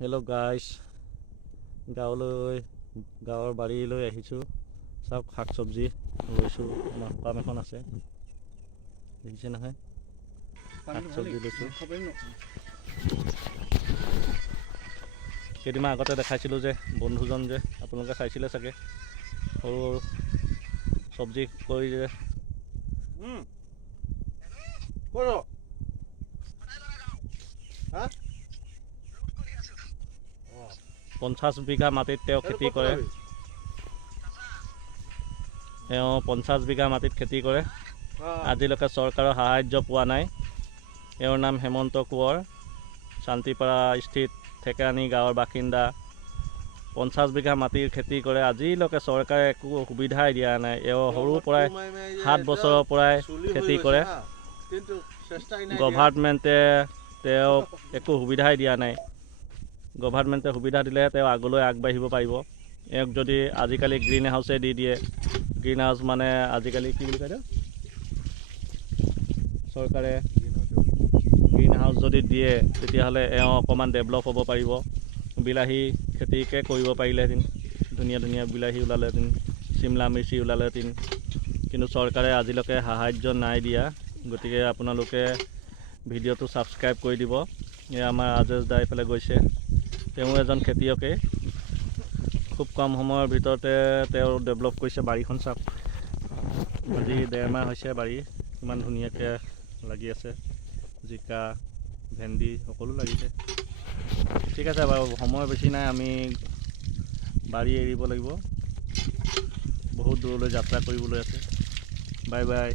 Hello' guys, গাঁৱৰ বাৰীলৈ আহিছোঁ। চাওক, শাক চব্জি লৈছোঁ। আমাৰ সকাম এখন আছে, দেখিছে নহয়, শাক চব্জি লৈছোঁ। কেইদিনমান আগতে দেখাইছিলোঁ যে বন্ধুজন যে আপোনালোকে চাইছিলে চাগে, সৰু সৰু চব্জি কৰি যে 50 বিঘা মাটিত তেওঁ খেতি কৰে। 50 বিঘা মাটিত খেতি কৰে। আজিলৈকে চৰকাৰৰ সাহায্য পোৱা নাই। এওঁৰ নাম হেমন্ত কোঁৱৰ, শান্তিপাৰা স্থিত ঠেকেৰাণী গাঁৱৰ বাসিন্দা। 50 বিঘা মাটিৰ খেতি কৰে। আজিলৈকে চৰকাৰে একো সুবিধাই দিয়া নাই। এওঁ সৰুৰ পৰাই 7 বছৰৰ পৰাই খেতি কৰে। গভাৰ্ণমেণ্টে তেওঁক একো সুবিধাই দিয়া নাই। গভাৰ্ণমেণ্টে সুবিধা দিলেহে তেওঁ আগলৈ আগবাঢ়িব পাৰিব। এওঁক যদি আজিকালি গ্ৰীণ হাউচে দি দিয়ে, গ্ৰীণ হাউচ মানে আজিকালি কি বুলি কয় এইটো, চৰকাৰে গ্ৰীণ হাউচ যদি দিয়ে তেতিয়াহ'লে এওঁ অকণমান ডেভেলপ হ'ব পাৰিব। বিলাহী খেতিকে কৰিব পাৰিলেহেঁতেন, ধুনীয়া ধুনীয়া বিলাহী ওলালেহেঁতেন, চিমলা মিৰ্চি ওলালেহেঁতেন। কিন্তু চৰকাৰে আজিলৈকে সাহায্য নাই দিয়া। গতিকে আপোনালোকে ভিডিঅ'টো ছাবস্ক্ৰাইব কৰি দিব। এয়া আমাৰ ৰাজেশ দা এইফালে গৈছে। তেওঁ এজন খেতিয়কে, খুব কম সময়ৰ ভিতৰতে তেওঁ ডেভেলপ কৰিছে। বাৰীখন চাওক, আজি 1.5 মাহ হৈছে বাৰী, ইমান ধুনীয়াকৈ লাগি আছে। জিকা, ভেন্দি সকলো লাগিছে। ঠিক আছে বাৰু, সময় বেছি নাই, আমি বাৰী এৰিব লাগিব। বহুত দূৰলৈ যাত্ৰা কৰিবলৈ আছে। Bye bye.